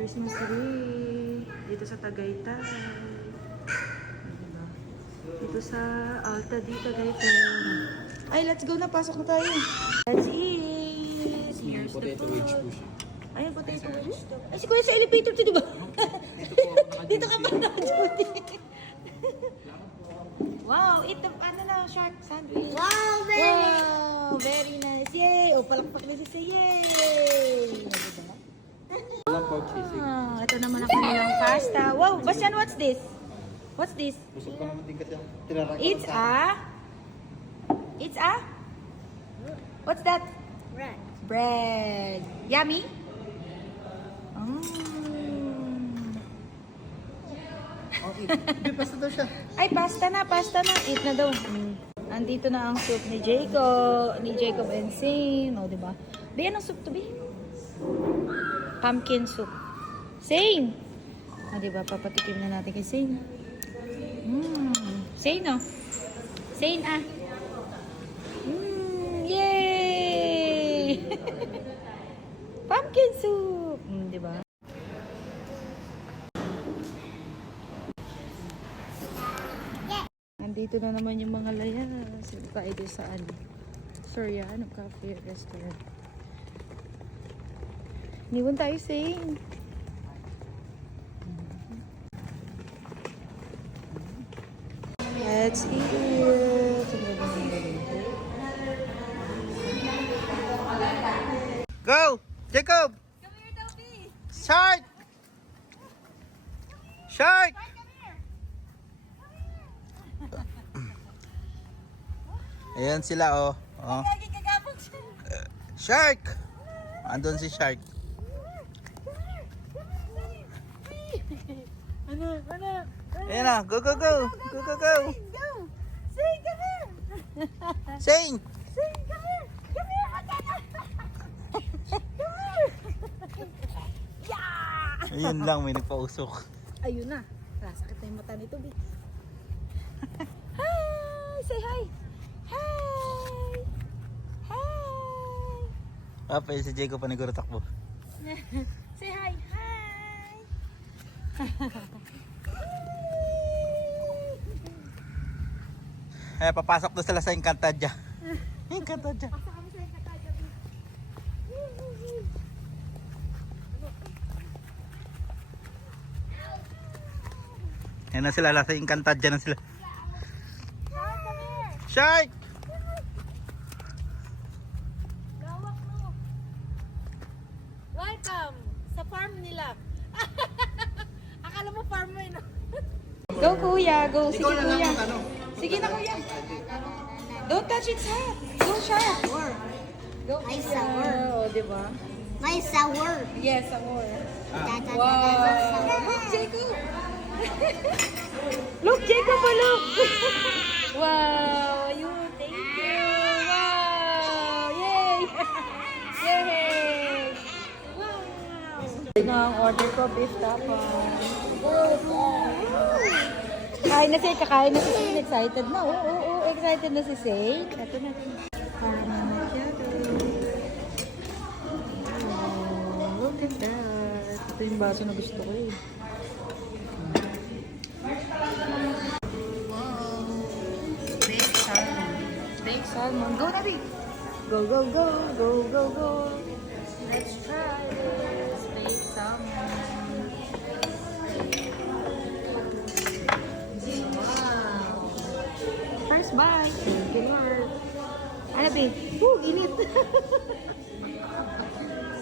Christmas tree. Dito sa Tagaytay. Diba? Dito sa Alta dito, Tagaytay. Ay, let's go na. Pasok na tayo. Let's eat. Here's the food. Ayun, potato wedge. Ay, si Kuya sa elevator to, diba? Dito ka pa na, Judy. Wow, eat the, shark sandwich. Wow, Very nice. Yay! O, palakpak na siya. Yay! Ito naman ang kanilang pasta. Wow, Bastian, what's this? What's this? It's a? What's that? Bread. Bread. Yummy? Pasta daw siya. Ay, pasta na. Eat na daw. Andito na ang soup ni Jacob and Zane. O, diba? Be, anong soup to be? Pumpkin soup. Zane! Diba? Papatikim na natin kay Zane. Zane, no? Zane, Yay! Pumpkin soup! Diba? Andito na naman yung mga layas. Tayo doon sa Soriano Cafe Restaurant. Niwan tayo, Zane. Let's eat. Go! Jacob! Come here, Toby! Shark! Shark! Ayan sila, oh. Lagi kagabog siya. Shark! Andun si Shark. Ano? Ayan na, go! Go! Zane, come here! Sing! Zane, come here! Come here! Yeah! Ayun lang, may nagpausok. Ayun na. Sakit na yung mata nito, B. Hi! Say hi! Hi! Hi! Papa, si Jacob paniguro takbo. Say hi! Hi! Ay, papasok doon sila sa Encantadia. Encantadia. Pasok kami sa Encantadia, B. Ayan na sila, nasa Encantadia na sila. Shark, come here! Shark! Lawak mo. Welcome sa farm nila. Akala mo farm mo yun. Go, kuya. Go. Sige, kuya. Sige na, kuya. Don't touch its head. Go, shark. Go, Ay, kuya. sour. Oh, diba? My sour. Yes, amor. Wow. Look, Jacob. Look, Jacob, look. Wow. Ayun, thank you. Wow. Yay. Yay. Wow. Ito na ang order ko, beef tapa. Kain na siya, kakain na si Zane. Excited na. Oo, excited na si Zane. Ito na. Parang macchiato. Oh, look at that. Ito yung baso na gusto ko eh. Wow. Baked salmon. Baked salmon. Go na, Big. Go, go, go. Go, go, go. Let's try this. Baked salmon. First bite. Thank you, Lord. Ano, babe? Init.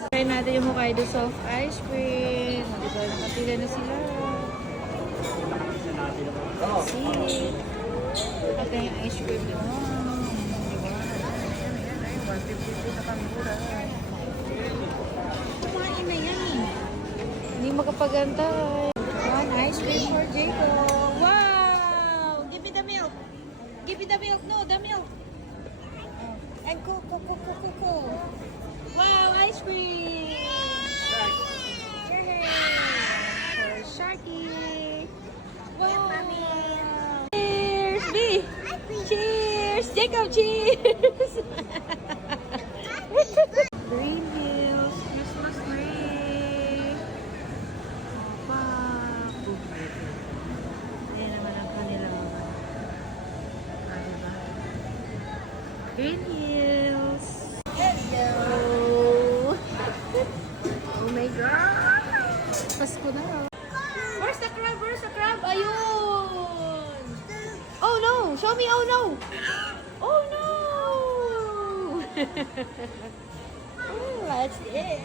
Try natin yung Hokkaido soft ice cream. Diba, nakapila na sila. See? Ito yung ice cream nyo. Diba? Ayan, 150 na kamura. Kumain na yan eh. Hindi makapagantay. One ice cream for Jacob. Wow! Give me the milk. Give me the milk. No, the milk. And cool. Wow, ice cream. Yay! For Sharky. Wow. Cheers, B. Cheers. Jacob, cheers. Green Hills Christmas tree. Green Hills. Oh my God! Pasko na. Where's the crab? Where's the crab? Ayun! Oh no! Show me! Oh no! Oh no! That's it!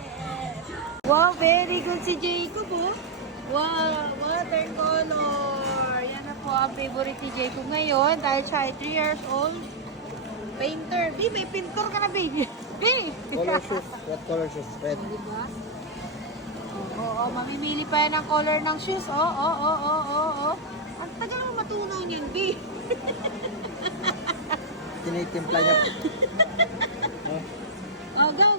Wow, very good si Jacob, oh. Wow, watercolor. Yan na po ang favorite ni Jacob ngayon. Dahil siya ay 3 years old. Painter. Babe, may pintor ka na, babe. Babe! Color shoes. What color shoes? Red. Diba? Oo, mamimili pa yan ng color ng shoes. Oo. Ang tagal mo matunaw niyan, babe. Tinitimpla niya. Oh, go.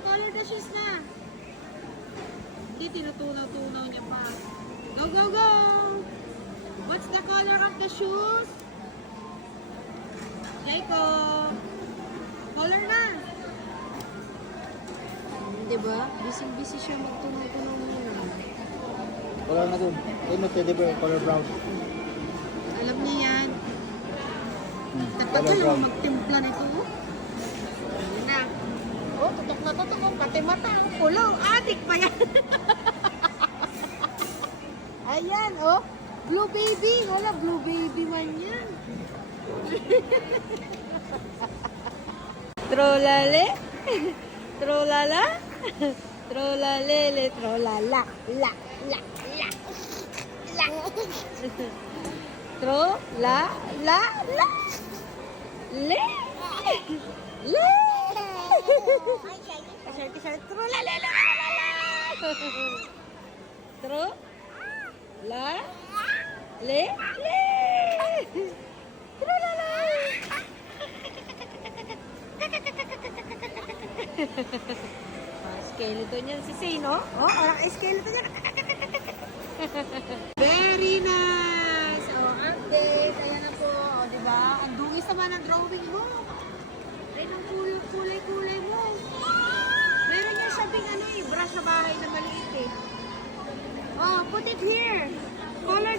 Color the shoes na. Hindi, tinutunaw-tunaw niya pa. Go. What's the color of the shoes? Jacob. Color na. Diba? Busy siya magtunaw-tunaw niya. Color na dun. Ayun, teddy bear. Color brown. Alam niya yan. Color Tagal brown. mo magtimpla nito. Ayan na. Oh, tutok na tutok. Oh, pati mata. Pulaw. Adik pa yan. Ayan, oh. Blue baby. Wala, blue baby man yan. Trolale. Trolala. Trolalele. Trolala. La. Tro, la. Le. T-shirt. Tro, la. Tro, la. Le. Tro, la. Skeleton yan si Say, no? Oh, orang skeleton yan. Very nice! Oh, update. Ayan na po. Oh, diba? Ang dungis naman ang drawing mo. Ay, ang kulay mo. Meron niya sabing brush sa bahay na maliit eh. Oh, put it here. Color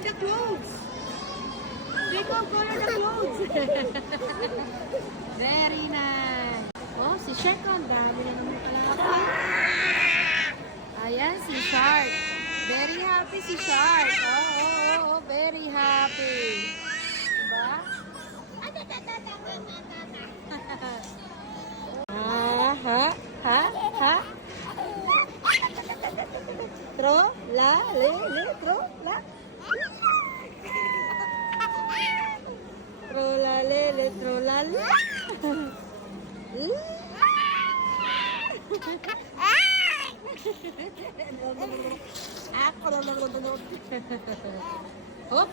the clothes. Jacob, color the clothes. Very nice. Oh, si Shark ang dami na naman pala ako. Ayan, si Shark. Very happy si Shark. Oh, very happy. Diba? Ha? Tro, la, le, tro, la. Tro, la, le, tro, la, le. Hop.